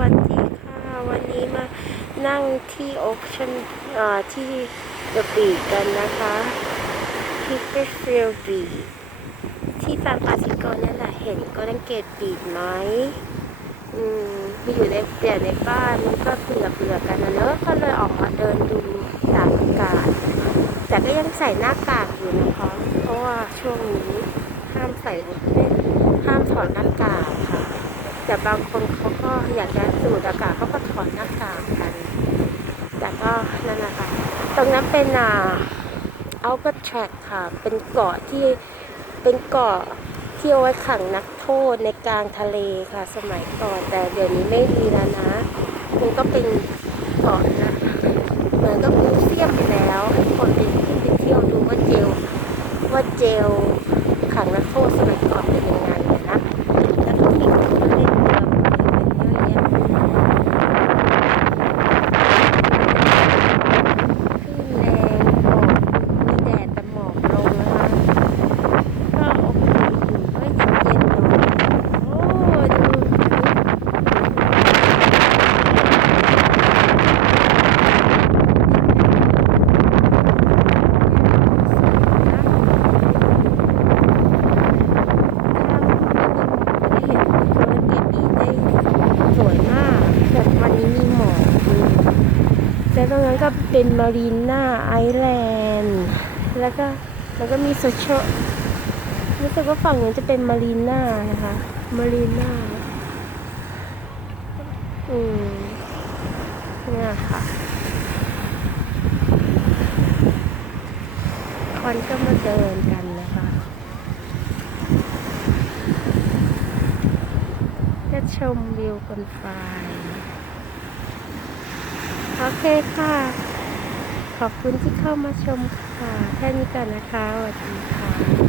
วัสดีค่ะวันนี้มานั่งที่โอชันที่เดอะบีกันนะคะที่ฟิชฟิลบีที่ซานฟรานซิสโกนี่นแหละเห็นก็ดังเกตบีดไหมอืมอยู่ในเปลี่ยนในบ้านมันก็เบื่อเบื่อกันนะเนอะก็เลยออกมาเดินดูตากอากาศแต่ก็ยังใส่หน้ากากอยู่นะคะเพราะว่าช่วงนี้ห้ามใส่ห้ามถอดหน้ากากค่ะ แต่บางคนเขาก็อยากจะสูดอากาศเขาก็ถอดหน้ากากกัน แต่ก็นั่นแหละค่ะตรงนั้นเป็นอ่าอัลเบ t แทร็กค่ะ เป็นเกาะที่เป็นเกาะที่เอาไว้ขังนักโทษในกลางทะเลค่ะ สมัยก่อนแต่เดี๋ยวนี้ไม่มีแล้วนะมันก็เป็นเกาะนะเหมือนกับมิวเซียมไปแล้วให้คนไปไปเที่ยวดูว่าเจลว่าเจลขังนักโทษสมัยก่อนเป็นยังไงนะ แล้วก็มีคนมาเล่นเรือกันเยอะแยะขึ้นแรงหมอกมีแดดแต่หมอกลงนะคะ ก็โอเคอยู่ก็เย็นเย็นๆหน่อยโอ้ดูเห็นโคลนเกบีได้สวยมากแบบวันนี้มีหมอกด้วย แล้วตรงนั้นก็เป็นมารีน่าไอแลนด์ แล้วก็แล้วก็มีโซเชียลรู้สึกว่าฝั่งนี้จะเป็นมารีน่านะคะ มารีน่า อืมเนี่ยค่ะคนก็มาเดินกันนะคะจะชมวิวกันไป โอเคค่ะ ขอบคุณที่เข้ามาชมค่ะ แค่นี้ก่อนนะคะสวัสดีค่ะ